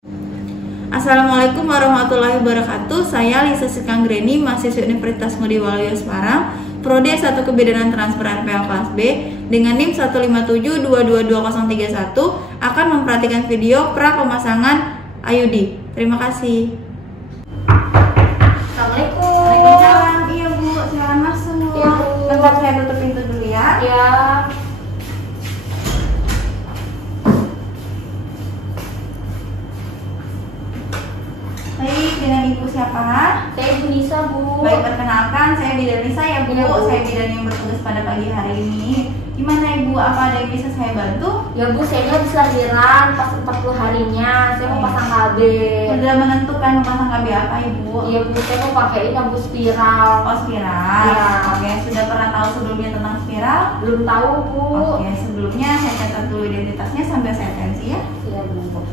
Assalamualaikum warahmatullahi wabarakatuh. Saya Lisa Sikanggreni, mahasiswa Universitas Ngudi Waluyo Semarang, Prodi S1 Kebidanan Transfer RPL kelas B dengan NIM 157222031 akan memperhatikan video pra pemasangan IUD. Terima kasih. Assalamualaikum. Waalaikumsalam. Iya Bu, silakan masuk. Iya Bu. Bentar saya tutup pintu dulu ya. Ya. Baik, dengan Ibu siapa? Saya Ibu Nisa, Bu. Baik, perkenalkan saya Bidan Nisa ya Bu. Ya, Bu. Saya bidan yang bertugas pada pagi hari ini. Gimana Ibu? Apa ada yang bisa saya bantu? Ya Bu, saya habis lahiran pas 40 harinya. Saya mau pasang KB. Sudah menentukan memasang KB apa Ibu? Iya Bu, saya mau pakai ini Bu, spiral. Oh, spiral. Iya. Oke, sudah pernah tahu sebelumnya tentang spiral? Belum tahu Bu. Oke, sebelumnya saya catat dulu identitasnya sambil saya tensi ya. Iya Bu.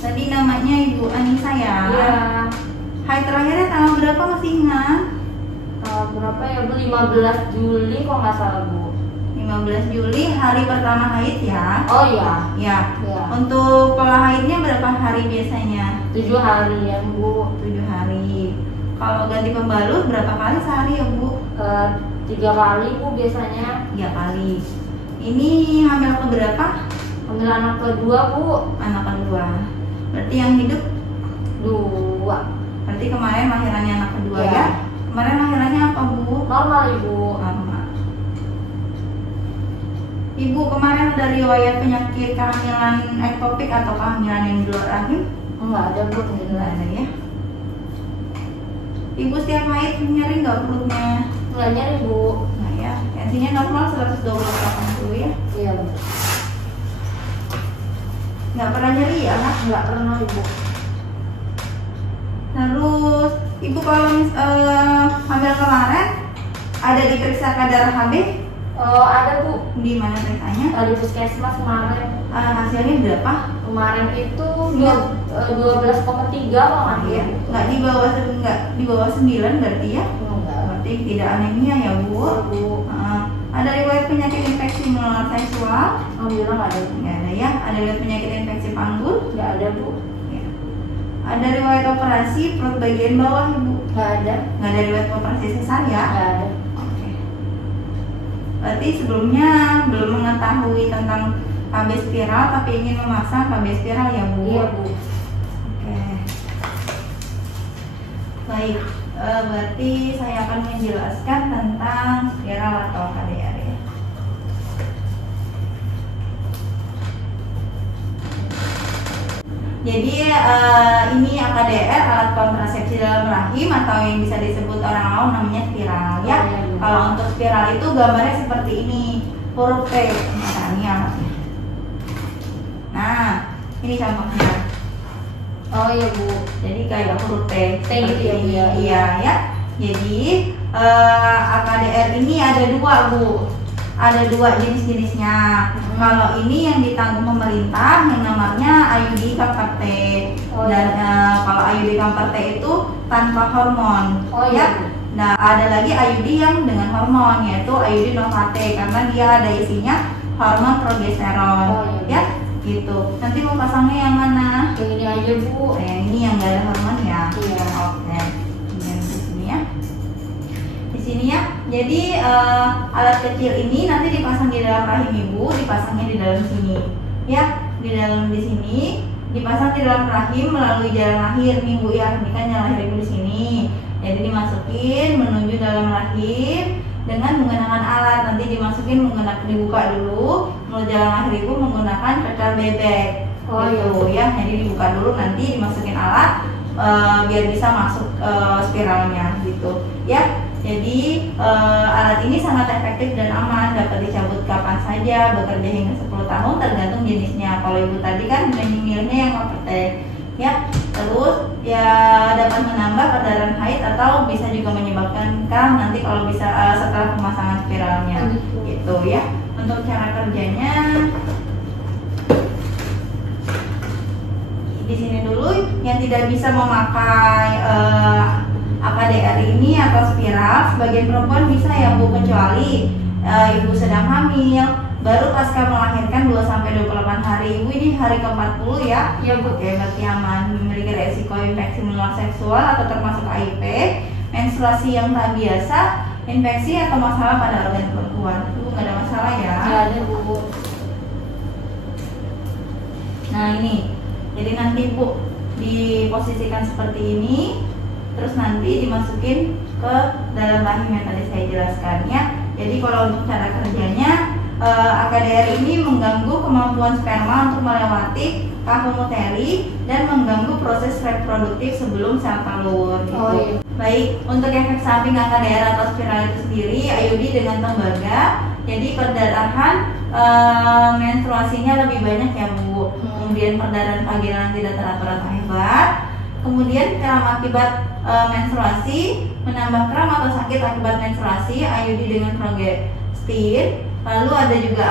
Tadi namanya Ibu Anissa ya? Iya. Hari terakhirnya tanggal berapa masih ingat? Berapa ya Bu? 15 Juli kok nggak salah Bu. 15 Juli, hari pertama haid ya? Oh iya. Ya. Iya. Untuk pola haidnya berapa hari biasanya? 7 hari ya Bu. 7 hari. Kalau ganti pembalut berapa kali sehari ya Bu? 3 kali Bu biasanya. 3 kali. Ini hamil ke berapa? Ambil anak kedua Bu. Anak kedua. Berarti yang hidup 2. berarti kemarin lahirannya anak kedua Iya. ya? Kemarin lahirannya apa Bu? Normal Ibu. Lama. Ibu kemarin ada riwayat penyakit kehamilan ektopik atau kehamilan yang di luar rahim? Enggak ada Bu. Nggak ada ya. Ibu setiap haid nyeri nggak perutnya? Enggak nyari Bu. Nah ya, tensinya normal 120/80 ya. Iya Bu. Nggak pernah nyeri ya? Enggak pernah Ibu. Terus Ibu kalau hamil kemarin ada diperiksa kadar HB? Ada Bu. Di mana periksanya? Di puskesmas kemarin. Hasilnya berapa? Kemarin itu 12,3 kalau nggak Iya. salah. Nggak di bawah 9 berarti ya? Enggak. Berarti tidak anemia ya Bu? Bu. Ada riwayat penyakit infeksi menular seksual? Alhamdulillah nggak ada. Nggak ada ya. Ada riwayat penyakit infeksi panggul? Nggak ada Bu. Ya. Ada riwayat operasi perut bagian bawah Ibu? Nggak ada. Nggak ada riwayat operasi sesar ya? Nggak ada. Oke. Berarti sebelumnya belum mengetahui tentang KB spiral tapi ingin memasang KB spiral ya Bu? Iya Bu. Oke. Baik, berarti saya akan menjelaskan tentang spiral atau KDR ya. Jadi ini KDR, alat kontrasepsi dalam rahim atau yang bisa disebut orang awam namanya spiral ya. Kalau untuk spiral itu gambarnya seperti ini, huruf T. Nah, ini alatnya. Nah, ini contohnya. Oh iya Bu. Jadi kayak huruf T. T gitu ya, Bu, ya? Iya ya. Jadi KDR ini ada 2 Bu. Ada 2 jenis-jenisnya. Kalau ini yang ditanggung pemerintah yang namanya IUD Kamper T. Oh, Dan iya. kalau IUD Kamper T itu tanpa hormon. Oh ya. iya Bu. Nah, ada lagi IUD yang dengan hormon yaitu IUD Novate karena dia ada isinya hormon progesteron. Oh, iya. Ya, gitu. Nanti mau pasangnya yang mana? Yang ini aja Bu. Nah, yang ini yang nggak ada hormon ya. Iya. Oke. Kemudian di sini ya. Di sini ya. Jadi alat kecil ini nanti dipasang di dalam rahim ibu, dipasangnya di dalam sini. Ya, di dalam di sini, dipasang di dalam rahim melalui jalan lahir nih Bu ya. Ini kan jalan lahir ibu di sini. Jadi dimasukin menuju dalam rahim dengan menggunakan alat. Nanti dimasukin dibuka dulu mulut jalan lahir ibu menggunakan cacar bebek. Oh Gitu ya. Jadi dibuka dulu nanti dimasukin alat biar bisa masuk spiralnya gitu ya. Jadi alat ini sangat efektif dan aman, dapat dicabut kapan saja, bekerja hingga 10 tahun tergantung jenisnya. Kalau ibu tadi kan milihnya yang Kamper ya. Terus ya dapat menambah perdarahan haid atau bisa juga menyebabkan nanti kalau bisa setelah pemasangan spiralnya gitu ya. Untuk cara kerjanya di sini dulu, yang tidak bisa memakai AKDR ini atau spiral sebagian perempuan bisa ya Bu, kecuali ibu sedang hamil, baru pasca melahirkan 2-28 hari. Ibu ini hari ke-40 ya? Iya Bu. Oke, berarti aman. Memiliki resiko infeksi menular seksual atau termasuk HIV, menstruasi yang tak biasa, infeksi atau masalah pada organ perempuan. Ibu nggak ada masalah ya? Nggak ada Bu. Nah ini, jadi nanti Bu diposisikan seperti ini, terus nanti dimasukin ke dalam rahim yang tadi saya jelaskan ya. Jadi kalau untuk cara kerjanya, AKDR ini mengganggu kemampuan sperma untuk melewati kafum uteri dan mengganggu proses reproduktif sebelum sel telur. Gitu. Oh, iya. Baik, untuk efek samping AKDR atau spiral itu sendiri, IUD dengan tembaga, jadi perdarahan menstruasinya lebih banyak ya Bu. Kemudian perdarahan vaginal tidak teratur atau hebat. Kemudian kram akibat menstruasi, menambah kram atau sakit akibat menstruasi, IUD dengan progestin. Lalu ada juga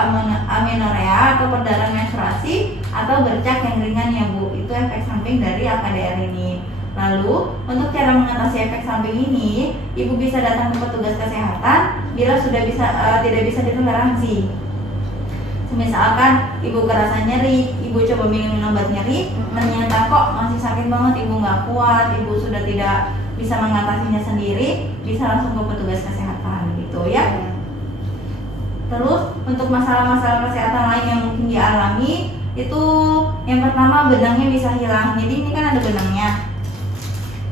amenorrea atau perdarahan menstruasi atau bercak yang ringan ya Bu. Itu efek samping dari AKDR ini. Lalu untuk cara mengatasi efek samping ini, ibu bisa datang ke petugas kesehatan bila sudah tidak bisa ditoleransi. Misalkan ibu kerasa nyeri, ibu coba minum obat nyeri, ternyata kok masih sakit banget, ibu nggak kuat, ibu sudah tidak bisa mengatasinya sendiri, bisa langsung ke petugas kesehatan gitu ya. Terus untuk masalah-masalah kesehatan lain yang mungkin dialami itu yang pertama benangnya bisa hilang. Jadi ini kan ada benangnya.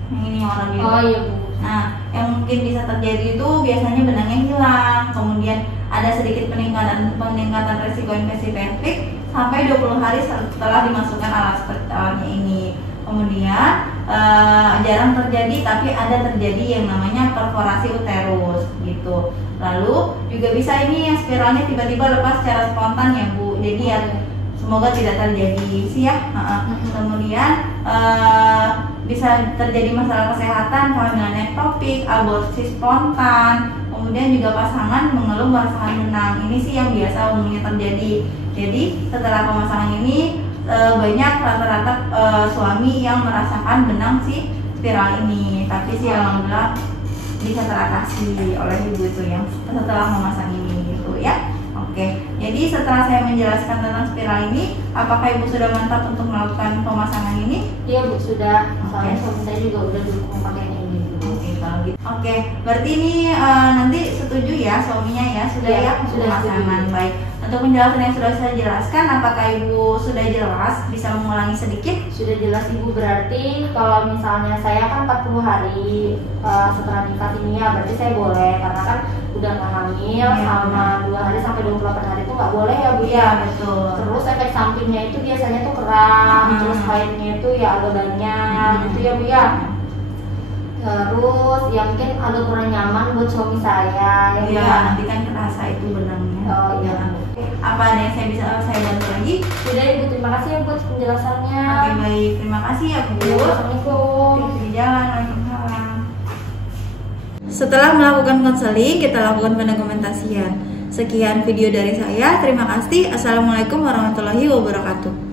Yang ini warna biru. Oh iya Bu. Nah, yang mungkin bisa terjadi itu biasanya benangnya hilang. Kemudian ada sedikit peningkatan resiko infeksi pelvik sampai 20 hari setelah dimasukkan alat steril ini. Kemudian jarang terjadi, tapi ada terjadi yang namanya perforasi uterus gitu. Lalu juga bisa ini yang spiralnya tiba-tiba lepas secara spontan ya Bu. Jadi ya semoga tidak terjadi sih ya. Kemudian bisa terjadi masalah kesehatan, kehamilan ektopik, aborsi spontan. Kemudian juga pasangan mengeluh merasakan benang. Ini sih yang biasa umumnya terjadi. Jadi setelah pemasangan ini banyak rata-rata suami yang merasakan benang si spiral ini. Tapi sih alhamdulillah bisa teratasi oleh ibu itu yang setelah memasang ini gitu ya. Oke, jadi setelah saya menjelaskan tentang spiral ini, apakah ibu sudah mantap untuk melakukan pemasangan ini? Iya Bu, sudah. Soalnya Oke. suami saya juga udah dukung pakai ini. Oke, kalau gitu. Oke, berarti ini nanti setuju ya suaminya ya, sudah Iya, ya sudah pemasangan. setuju. Baik. Untuk penjelasan yang sudah saya jelaskan, apakah ibu sudah jelas? Bisa mengulangi sedikit? Sudah jelas Ibu, berarti kalau misalnya saya kan 40 hari setelah nikah ini ya, berarti saya boleh karena kan udah nggak hamil sama 2 hari sampai 28 hari itu nggak boleh ya Bu ya. Betul. Terus efek sampingnya itu biasanya tuh kram, terus haidnya itu ya agak banyak gitu ya Bu ya. Terus ya mungkin agak kurang nyaman buat suami saya ya Bu Iya, ya. nanti kan kerasa itu benangnya. Oh iya. Apa ada yang saya bisa bantu lagi? Sudah Ibu, terima kasih ya buat penjelasannya. Oke, baik. Terima kasih ya Bu. Assalamualaikum. Di jalan. Waalaikumsalam. Setelah melakukan konseling, kita lakukan pendokumentasian. Sekian video dari saya. Terima kasih. Assalamualaikum warahmatullahi wabarakatuh.